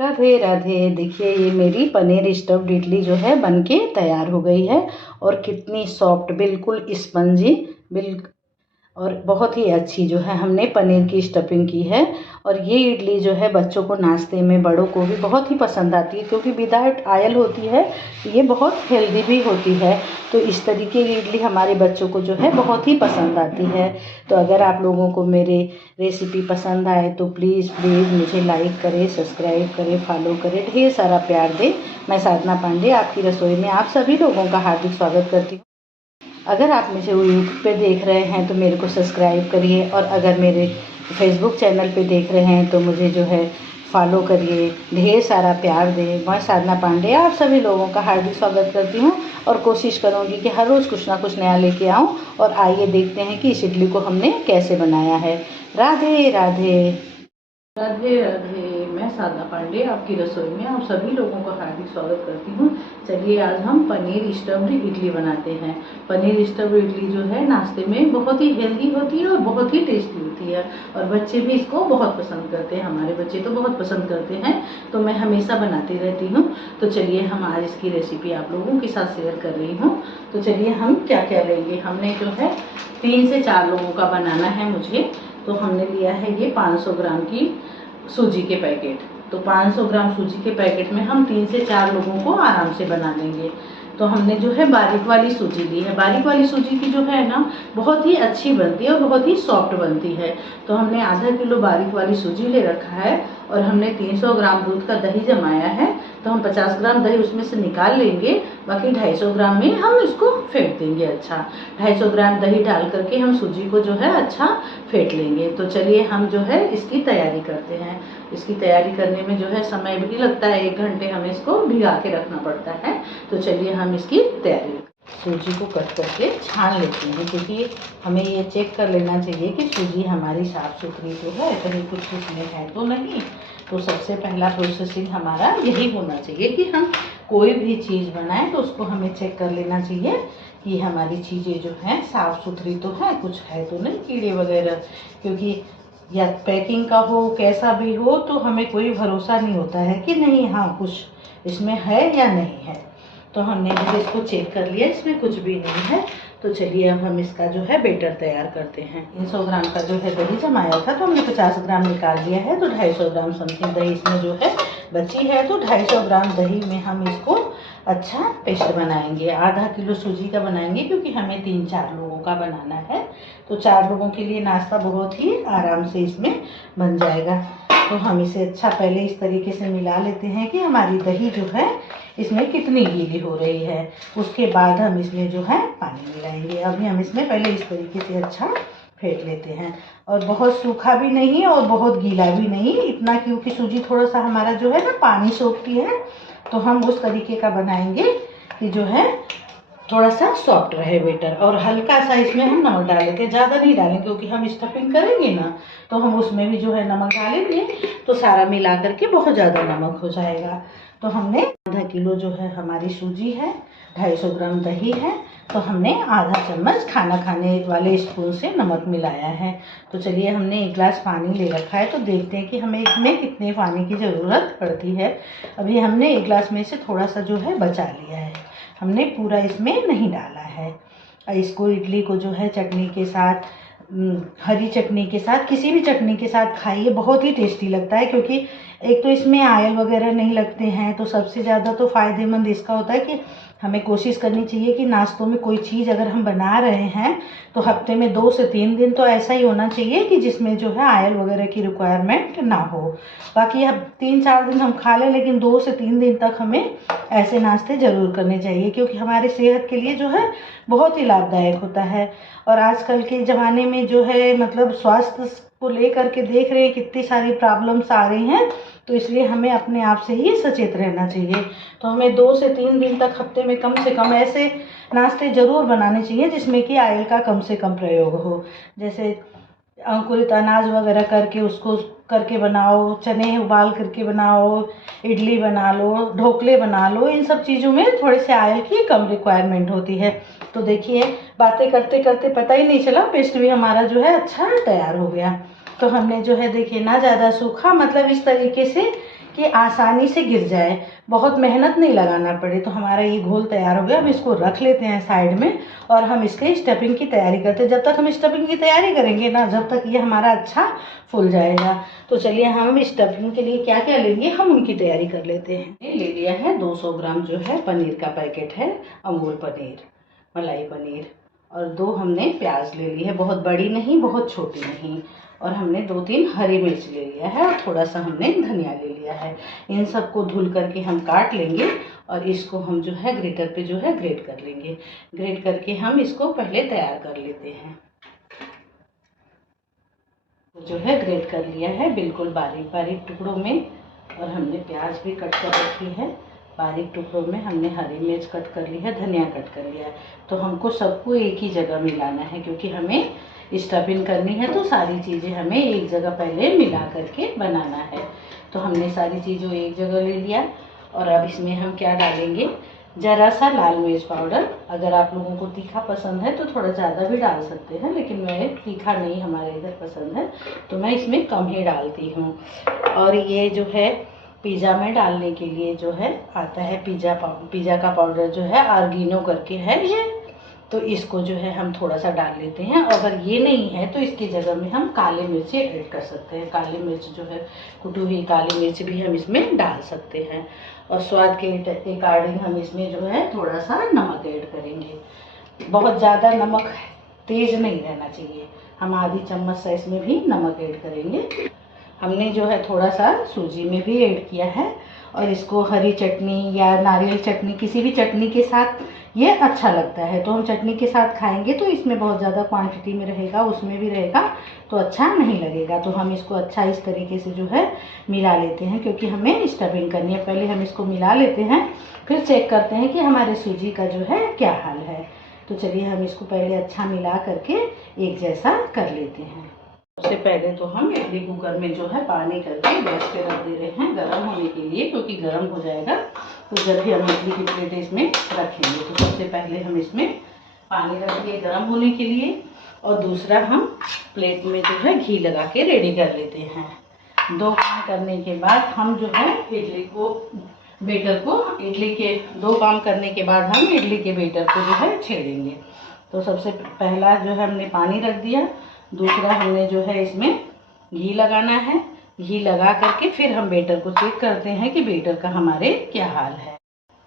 राधे राधे। देखिए ये मेरी पनीर स्टफ्ड इडली जो है बनके तैयार हो गई है और कितनी सॉफ्ट, बिल्कुल स्पंजी, बिल्कुल, और बहुत ही अच्छी जो है हमने पनीर की स्टफिंग की है। और ये इडली जो है बच्चों को नाश्ते में, बड़ों को भी बहुत ही पसंद आती है क्योंकि विदाउट ऑयल होती है, ये बहुत हेल्दी भी होती है। तो इस तरीके की इडली हमारे बच्चों को जो है बहुत ही पसंद आती है। तो अगर आप लोगों को मेरे रेसिपी पसंद आए तो प्लीज़ प्लीज़ मुझे लाइक करें, सब्सक्राइब करें, फॉलो करें, ढेर सारा प्यार दें। मैं साधना पांडे आपकी रसोई में आप सभी लोगों का हार्दिक स्वागत करती हूँ। अगर आप मुझे यूट्यूब पे देख रहे हैं तो मेरे को सब्सक्राइब करिए, और अगर मेरे फेसबुक चैनल पे देख रहे हैं तो मुझे जो है फॉलो करिए, ढेर सारा प्यार दें। मैं साधना पांडे आप सभी लोगों का हार्दिक स्वागत करती हूँ और कोशिश करूँगी कि हर रोज़ कुछ ना कुछ नया लेके आऊँ। और आइए देखते हैं कि इस इडली को हमने कैसे बनाया है। राधे राधे। राधे राधे। मैं साधना पांडे आपकी रसोई में आप सभी लोगों का हार्दिक स्वागत करती हूँ। चलिए आज हम पनीर स्टफ्ड इडली बनाते हैं। पनीर स्टफ्ड इडली जो है नाश्ते में बहुत ही हेल्दी होती है और बहुत ही टेस्टी होती है, और बच्चे भी इसको बहुत पसंद करते हैं। हमारे बच्चे तो बहुत पसंद करते हैं, तो मैं हमेशा बनाती रहती हूँ। तो चलिए हम आज इसकी रेसिपी आप लोगों के साथ शेयर कर रही हूँ। तो चलिए हम क्या क्या लेंगे। हमने जो है 3 से 4 लोगों का बनाना है मुझे, तो हमने लिया है ये 500 ग्राम की सूजी के पैकेट। तो 500 ग्राम सूजी के पैकेट में हम 3 से 4 लोगों को आराम से बना लेंगे। तो हमने जो है बारीक वाली सूजी ली है। बारीक वाली सूजी की जो है ना बहुत ही अच्छी बनती है और बहुत ही सॉफ्ट बनती है। तो हमने आधा किलो बारीक वाली सूजी ले रखा है और हमने 300 ग्राम दूध का दही जमाया है। तो हम 50 ग्राम दही उसमें से निकाल लेंगे, बाकी 250 ग्राम में हम इसको फेंट देंगे। अच्छा, 250 ग्राम दही डाल करके हम सूजी को जो है अच्छा फेंट लेंगे। तो चलिए हम जो है इसकी तैयारी करते हैं। इसकी तैयारी करने में जो है समय भी लगता है, 1 घंटे हमें इसको भिगा के रखना पड़ता है। तो चलिए हम इसकी तैयारी। सूजी को कट करके छान लेते हैं, क्योंकि हमें ये चेक कर लेना चाहिए कि सूजी हमारी साफ़ सुथरी तो है, कहीं कुछ इसमें है तो नहीं। तो सबसे पहला प्रोसेसिंग हमारा यही होना चाहिए कि हम कोई भी चीज़ बनाएं तो उसको हमें चेक कर लेना चाहिए कि हमारी चीज़ें जो हैं साफ़ सुथरी तो है, कुछ है तो नहीं कीड़े वगैरह। क्योंकि या पैकिंग का हो कैसा भी हो तो हमें कोई भरोसा नहीं होता है कि नहीं, हाँ कुछ इसमें है या नहीं है। तो हमने जब इसको चेक कर लिया इसमें कुछ भी नहीं है, तो चलिए अब हम इसका जो है बेटर तैयार करते हैं। 300 ग्राम का जो है दही जमाया था तो हमने 50 ग्राम निकाल लिया है। तो 250 ग्राम समथिंग दही इसमें जो है बची है। तो 250 ग्राम दही में हम इसको अच्छा पेस्ट बनाएंगे। आधा किलो सूजी का बनाएंगे क्योंकि हमें 3-4 लोगों का बनाना है। तो 4 लोगों के लिए नाश्ता बहुत ही आराम से इसमें बन जाएगा। तो हम इसे अच्छा पहले इस तरीके से मिला लेते हैं कि हमारी दही जो है इसमें कितनी गीली हो रही है। उसके बाद हम इसमें जो है पानी मिलाएंगे। अभी हम इसमें पहले इस तरीके से अच्छा फेंट लेते हैं, और बहुत सूखा भी नहीं और बहुत गीला भी नहीं, इतना, क्योंकि सूजी थोड़ा सा हमारा जो है ना पानी सोखती है। तो हम उस तरीके का बनाएंगे कि जो है थोड़ा सा सॉफ्ट रहे बेटर। और हल्का सा इसमें हम नमक डालेंगे, ज़्यादा नहीं डालेंगे क्योंकि हम स्टफिंग करेंगे ना, तो हम उसमें भी जो है नमक डालेंगे तो सारा मिला करके बहुत ज़्यादा नमक हो जाएगा। तो हमने आधा किलो जो है हमारी सूजी है, 250 ग्राम दही है, तो हमने आधा चम्मच खाना खाने वाले स्पून से नमक मिलाया है। तो चलिए हमने 1 गिलास पानी ले रखा है, तो देखते हैं कि हमें इसमें कितने पानी की ज़रूरत पड़ती है। अभी हमने 1 गिलास में से थोड़ा सा जो है बचा लिया है, हमने पूरा इसमें नहीं डाला है। इसको इडली को जो है चटनी के साथ, हरी चटनी के साथ, किसी भी चटनी के साथ खाइए, बहुत ही टेस्टी लगता है। क्योंकि एक तो इसमें ऑयल वगैरह नहीं लगते हैं, तो सबसे ज़्यादा तो फ़ायदेमंद इसका होता है कि हमें कोशिश करनी चाहिए कि नाश्तों में कोई चीज़ अगर हम बना रहे हैं तो हफ्ते में 2 से 3 दिन तो ऐसा ही होना चाहिए कि जिसमें जो है ऑयल वगैरह की रिक्वायरमेंट ना हो। बाकी अब 3-4 दिन हम खा लें, लेकिन 2 से 3 दिन तक हमें ऐसे नाश्ते ज़रूर करने चाहिए, क्योंकि हमारे सेहत के लिए जो है बहुत ही लाभदायक होता है। और आजकल के ज़माने में जो है मतलब स्वास्थ्य को लेकर के देख रहे हैं कितनी सारी प्रॉब्लम्स आ रही हैं, तो इसलिए हमें अपने आप से ही सचेत रहना चाहिए। तो हमें 2 से 3 दिन तक हफ्ते में कम से कम ऐसे नाश्ते ज़रूर बनाने चाहिए जिसमें कि ऑयल का कम से कम प्रयोग हो। जैसे अंकुरित अनाज वगैरह करके उसको करके बनाओ, चने उबाल करके बनाओ, इडली बना लो, ढोकले बना लो, इन सब चीज़ों में थोड़े से ऑयल की कम रिक्वायरमेंट होती है। तो देखिए बातें करते करते पता ही नहीं चला, पेस्ट भी हमारा जो है अच्छा तैयार हो गया। तो हमने जो है देखिए ना ज़्यादा सूखा, मतलब इस तरीके से कि आसानी से गिर जाए, बहुत मेहनत नहीं लगाना पड़े। तो हमारा ये घोल तैयार हो गया। अब इसको रख लेते हैं साइड में और हम इसके स्टफिंग की तैयारी करते हैं। जब तक हम स्टफिंग की तैयारी करेंगे ना, जब तक ये हमारा अच्छा फूल जाएगा। तो चलिए हम स्टफिंग के लिए क्या क्या लेंगे हम उनकी तैयारी कर लेते हैं। ले लिया है 200 ग्राम जो है पनीर का पैकेट है, अमूल पनीर, मलाई पनीर। और 2 हमने प्याज ले ली है, बहुत बड़ी नहीं बहुत छोटी नहीं। और हमने 2-3 हरी मिर्च ले लिया है और थोड़ा सा हमने धनिया ले लिया है। इन सबको धुल करके हम काट लेंगे और इसको हम जो है ग्रेटर पे जो है ग्रेट कर लेंगे। ग्रेट करके हम इसको पहले तैयार कर लेते हैं। तो जो है ग्रेट कर लिया है बिल्कुल बारीक बारीक टुकड़ों में। और हमने प्याज भी कट कर रखी है बारीक टुकड़ों में। हमने हरी मिर्च कट कर ली है, धनिया कट कर लिया है। तो हमको सबको एक ही जगह मिलाना है, क्योंकि हमें स्टफिंग करनी है तो सारी चीज़ें हमें एक जगह पहले मिला करके बनाना है। तो हमने सारी चीज़ों एक जगह ले लिया। और अब इसमें हम क्या डालेंगे, ज़रा सा लाल मिर्च पाउडर। अगर आप लोगों को तीखा पसंद है तो थोड़ा ज़्यादा भी डाल सकते हैं, लेकिन मैं तीखा नहीं हमारे इधर पसंद है तो मैं इसमें कम ही डालती हूँ। और ये जो है पिज़्ज़ा में डालने के लिए जो है आता है पिज़्ज़ा का पाउडर जो है ऑर्गेनो करके है ये। तो इसको जो है हम थोड़ा सा डाल लेते हैं। अगर ये नहीं है तो इसकी जगह में हम काली मिर्च ऐड कर सकते हैं। काली मिर्च जो है कुटी हुई काली मिर्च भी हम इसमें डाल सकते हैं। और स्वाद के अकॉर्डिंग हम इसमें जो है थोड़ा सा नमक ऐड करेंगे। बहुत ज़्यादा नमक तेज़ नहीं रहना चाहिए। हम आधी चम्मच सा इसमें भी नमक ऐड करेंगे। हमने जो है थोड़ा सा सूजी में भी ऐड किया है। और इसको हरी चटनी या नारियल चटनी, किसी भी चटनी के साथ ये अच्छा लगता है। तो हम चटनी के साथ खाएंगे तो इसमें बहुत ज़्यादा क्वांटिटी में रहेगा, उसमें भी रहेगा तो अच्छा नहीं लगेगा। तो हम इसको अच्छा इस तरीके से जो है मिला लेते हैं, क्योंकि हमें स्टफिंग करनी है। पहले हम इसको मिला लेते हैं, फिर चेक करते हैं कि हमारे सूजी का जो है क्या हाल है। तो चलिए हम इसको पहले अच्छा मिला करके एक जैसा कर लेते हैं। सबसे पहले तो हम इडली कुकर में जो है पानी करके गैस पे रख दे रहे हैं गर्म होने के लिए, क्योंकि गर्म हो जाएगा तो जब भी हम इडली की प्लेट इसमें रखेंगे। तो सबसे पहले हम इसमें पानी रख दिए गर्म होने के लिए। और दूसरा हम प्लेट में जो है घी लगा के रेडी कर लेते हैं। 2 काम करने के बाद हम जो है इडली के 2 काम करने के बाद हम इडली के बेटर को जो है छेड़ेंगे। तो सबसे पहला जो है हमने पानी रख दिया। दूसरा हमने जो है इसमें घी लगाना है। घी लगा करके फिर हम बेटर को चेक करते हैं कि बेटर का हमारे क्या हाल है।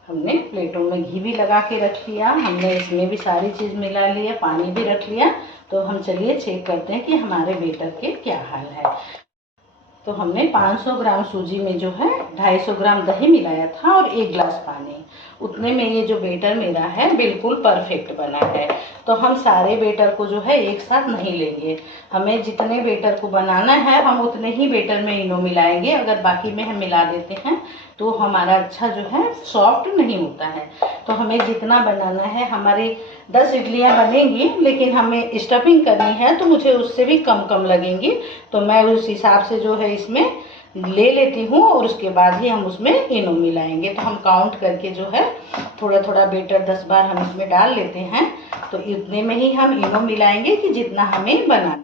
हमने प्लेटों में घी भी लगा के रख लिया, हमने इसमें भी सारी चीज़ मिला लिया, पानी भी रख लिया। तो हम चलिए चेक करते हैं कि हमारे बेटर के क्या हाल है। तो हमने 500 ग्राम सूजी में जो है 250 ग्राम दही मिलाया था और 1 गिलास पानी। उतने में ये जो बेटर मेरा है बिल्कुल परफेक्ट बना है। तो हम सारे बेटर को जो है एक साथ नहीं लेंगे। हमें जितने बेटर को बनाना है हम उतने ही बेटर में इनो मिलाएंगे। अगर बाकी में हम मिला देते हैं तो हमारा अच्छा जो है सॉफ्ट नहीं होता है। तो हमें जितना बनाना है, हमारी 10 इडलियाँ बनेंगी, लेकिन हमें स्टफिंग करनी है तो मुझे उससे भी कम कम लगेंगी। तो मैं उस हिसाब से जो है इसमें ले लेती हूँ और उसके बाद ही हम उसमें इनो मिलाएंगे। तो हम काउंट करके जो है थोड़ा थोड़ा बेटर 10 बार हम इसमें डाल लेते हैं। तो इतने में ही हम इनो मिलाएंगे कि जितना हमें बनाना।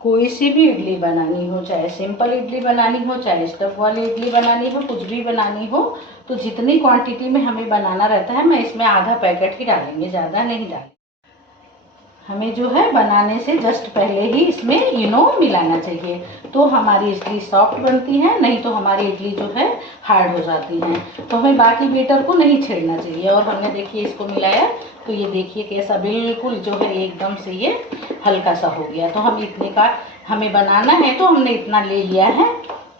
कोई सी भी इडली बनानी हो, चाहे सिंपल इडली बनानी हो, चाहे स्टफ वाली इडली बनानी हो, कुछ भी बनानी हो, तो जितनी क्वांटिटी में हमें बनाना रहता है मैं इसमें आधा पैकेट ही डालेंगे, ज़्यादा नहीं डालेंगे। हमें जो है बनाने से जस्ट पहले ही इसमें इनो मिलाना चाहिए, तो हमारी इडली सॉफ्ट बनती है, नहीं तो हमारी इडली जो है हार्ड हो जाती है। तो हमें बाकी बेटर को नहीं छेड़ना चाहिए। और हमने देखिए इसको मिलाया तो ये देखिए कैसा बिल्कुल जो है एकदम से ये हल्का सा हो गया। तो हम इतने का हमें बनाना है तो हमने इतना ले लिया है।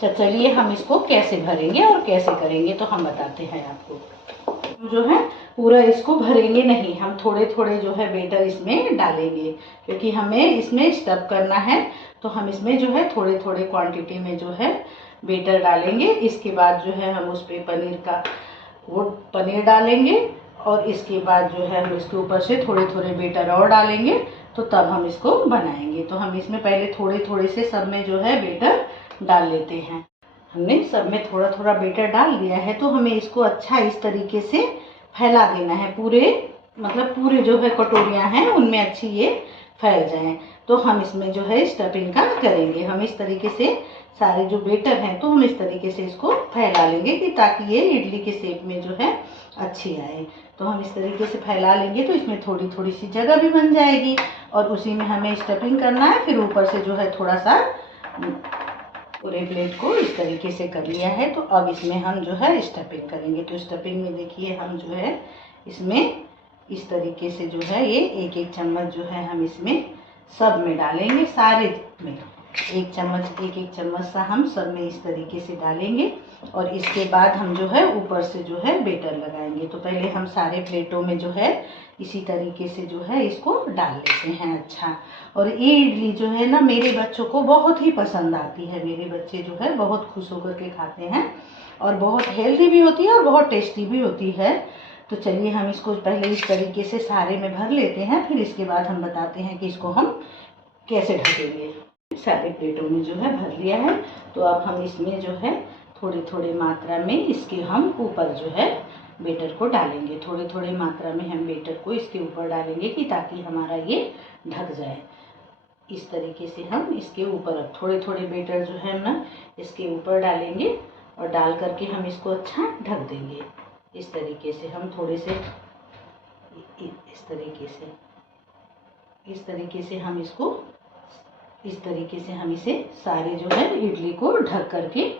तो चलिए हम इसको कैसे भरेंगे और कैसे करेंगे तो हम बताते हैं आपको। हम जो है पूरा इसको भरेंगे नहीं, हम थोड़े थोड़े जो है बेटर इसमें डालेंगे, क्योंकि हमें इसमें स्टफ करना है। तो हम इसमें जो है थोड़े थोड़े क्वांटिटी में जो है बेटर डालेंगे। इसके बाद जो है हम उस पर पनीर डालेंगे और इसके बाद जो है हम इसके ऊपर से थोड़े थोड़े बेटर और डालेंगे, तो तब हम इसको बनाएंगे। तो हम इसमें पहले थोड़े थोड़े से सब में जो है बेटर डाल लेते हैं। हमने सब में थोड़ा थोड़ा बेटर डाल दिया है। तो हमें इसको अच्छा इस तरीके से फैला देना है, पूरे जो है कटोरियाँ हैं उनमें अच्छी ये फैल जाएं। तो हम इसमें जो है स्टफिंग का करेंगे। हम इस तरीके से सारे जो बेटर हैं तो हम इस तरीके से इसको फैला लेंगे कि ताकि ये इडली के शेप में जो है अच्छी आए। तो हम इस तरीके से फैला लेंगे तो इसमें थोड़ी थोड़ी सी जगह भी बन जाएगी और उसी में हमें स्टफिंग करना है। फिर ऊपर से जो है थोड़ा सा पूरे प्लेट को इस तरीके से कर लिया है। तो अब इसमें हम जो है स्टफिंग करेंगे। तो स्टफिंग में देखिए हम जो है इसमें इस तरीके से जो है ये एक एक चम्मच जो है हम इसमें सब में डालेंगे, सारे में एक चम्मच सा हम सब में इस तरीके से डालेंगे। और इसके बाद हम जो है ऊपर से जो है बेटर लगाएंगे। तो पहले हम सारे प्लेटों में जो है इसी तरीके से जो है इसको डाल लेते हैं। अच्छा, और ये इडली जो है ना मेरे बच्चों को बहुत ही पसंद आती है। मेरे बच्चे जो है बहुत खुश होकर के खाते हैं और बहुत हेल्दी भी होती है और बहुत टेस्टी भी होती है। तो चलिए हम इसको पहले इस तरीके से सारे में भर लेते हैं, फिर इसके बाद हम बताते हैं कि इसको हम कैसे ढकेंगे। सारे प्लेटों में जो है भर लिया है। तो अब हम इसमें जो है थोड़ी थोड़ी मात्रा में इसके हम ऊपर जो है बेटर को डालेंगे। थोड़ी थोड़ी मात्रा में हम बेटर को इसके ऊपर डालेंगे कि ताकि हमारा ये ढक जाए। इस तरीके से हम इसके ऊपर अब थोड़े थोड़े बेटर जो है ना इसके ऊपर डालेंगे और डाल करके हम इसको अच्छा ढक देंगे। इस तरीके से हम थोड़े से इस तरीके से हम इसको इस तरीके से हम इसे सारे जो है इडली को ढक करके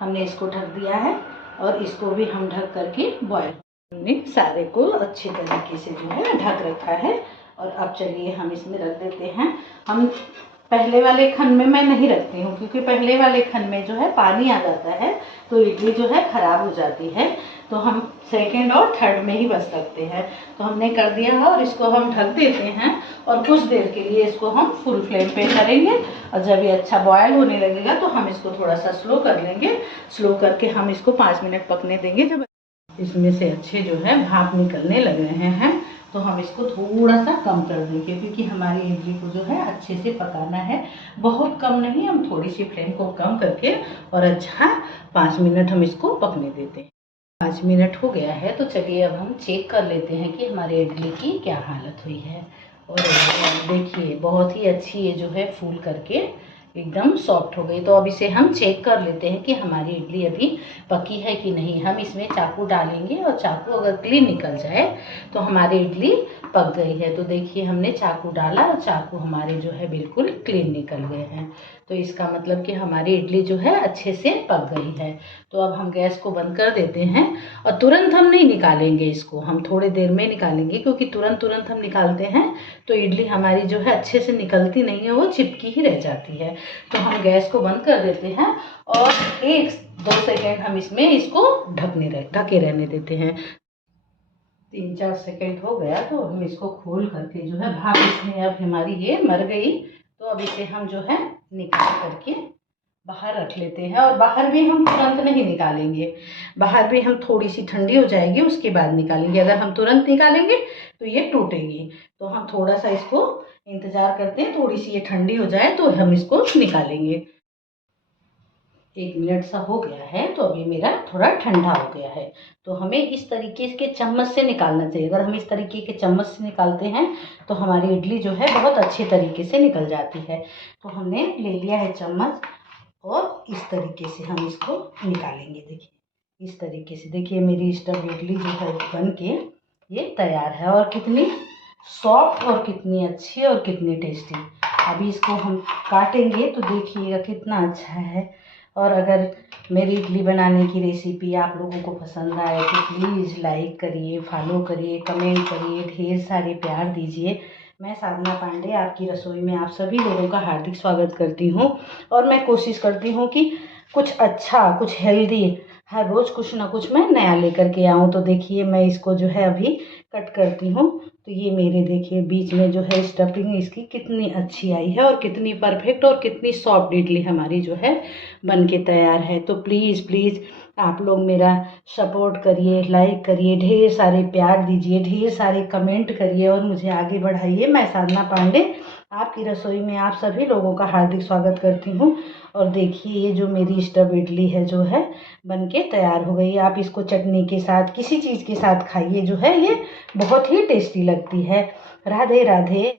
हमने इसको ढक दिया है। और इसको भी हम ढक करके बॉयल हमने सारे को अच्छे तरीके से जो है ढक रखा है। और अब चलिए हम इसमें रख देते हैं। हम पहले वाले खन में मैं नहीं रखती हूँ क्योंकि पहले वाले खन में जो है पानी आ जाता है तो इडली जो है ख़राब हो जाती है। तो हम सेकंड और थर्ड में ही बस रखते हैं। तो हमने कर दिया है और इसको हम ढक देते हैं और कुछ देर के लिए इसको हम फुल फ्लेम पे करेंगे। और जब ये अच्छा बॉयल होने लगेगा तो हम इसको थोड़ा सा स्लो कर लेंगे। स्लो करके हम इसको 5 मिनट पकने देंगे। जब इसमें से अच्छे जो है भाप निकलने लग रहे हैं तो हम इसको थोड़ा सा कम कर देंगे क्योंकि हमारी इडली को जो है अच्छे से पकाना है। बहुत कम नहीं, हम थोड़ी सी फ्लेम को कम करके और अच्छा 5 मिनट हम इसको पकने देते हैं। 5 मिनट हो गया है तो चलिए अब हम चेक कर लेते हैं कि हमारे इडली की क्या हालत हुई है। और देखिए बहुत ही अच्छी ये जो है फूल करके एकदम सॉफ्ट हो गई। तो अब इसे हम चेक कर लेते हैं कि हमारी इडली अभी पकी है कि नहीं। हम इसमें चाकू डालेंगे और चाकू अगर क्लीन निकल जाए तो हमारी इडली पक गई है। तो देखिए हमने चाकू डाला और चाकू हमारे जो है बिल्कुल क्लीन निकल गए हैं। तो इसका मतलब कि हमारी इडली जो है अच्छे से पक गई है। तो अब हम गैस को बंद कर देते हैं और तुरंत हम नहीं निकालेंगे इसको, हम थोड़ी देर में निकालेंगे क्योंकि तुरंत हम निकालते हैं तो इडली हमारी जो है अच्छे से निकलती नहीं है, वो चिपकी ही रह जाती है। तो हम गैस को बंद कर देते हैं और 1-2 सेकेंड हम इसमें इसको ढके रहने देते हैं। 3-4 सेकेंड हो गया तो हम इसको खोल करके जो है भाप इसमें अब हमारी ये मर गई। तो अब इसे हम जो है निकाल करके बाहर रख लेते हैं। और बाहर भी हम तुरंत नहीं निकालेंगे, बाहर भी हम थोड़ी सी ठंडी हो जाएगी उसके बाद निकालेंगे। अगर हम तुरंत निकालेंगे तो ये टूटेगी। तो हम थोड़ा सा इसको इंतज़ार करते हैं, थोड़ी सी ये ठंडी हो जाए तो हम इसको निकालेंगे। 1 मिनट सा हो गया है तो अभी मेरा थोड़ा ठंडा हो गया है। तो हमें इस तरीके के चम्मच से निकालना चाहिए। अगर हम इस तरीके के चम्मच से निकालते हैं तो हमारी इडली जो है बहुत अच्छे तरीके से निकल जाती है। तो हमने ले लिया है चम्मच और इस तरीके से हम इसको निकालेंगे। देखिए इस तरीके से, देखिए मेरी स्टफ इडली जो है बन के ये तैयार है और कितनी सॉफ्ट और कितनी अच्छी और कितनी टेस्टी। अभी इसको हम काटेंगे तो देखिएगा कितना अच्छा है। और अगर मेरी इडली बनाने की रेसिपी आप लोगों को पसंद आए तो प्लीज़ लाइक करिए, फॉलो करिए, कमेंट करिए, ढेर सारे प्यार दीजिए। मैं साधना पांडे आपकी रसोई में आप सभी लोगों का हार्दिक स्वागत करती हूँ। और मैं कोशिश करती हूँ कि कुछ अच्छा, कुछ हेल्दी हर रोज़ कुछ ना कुछ मैं नया लेकर के आऊँ। तो देखिए मैं इसको जो है अभी कट करती हूँ। तो ये मेरे देखिए बीच में जो है स्टफिंग इसकी कितनी अच्छी आई है और कितनी परफेक्ट और कितनी सॉफ्ट इडली हमारी जो है बन के तैयार है। तो प्लीज़ आप लोग मेरा सपोर्ट करिए, लाइक करिए, ढेर सारे प्यार दीजिए, ढेर सारे कमेंट करिए और मुझे आगे बढ़ाइए। मैं साधना पांडे आपकी रसोई में आप सभी लोगों का हार्दिक स्वागत करती हूँ। और देखिए ये जो मेरी स्टफ इडली है जो है बन के तैयार हो गई। आप इसको चटनी के साथ किसी चीज़ के साथ खाइए, जो है ये बहुत ही टेस्टी लगती है। राधे राधे।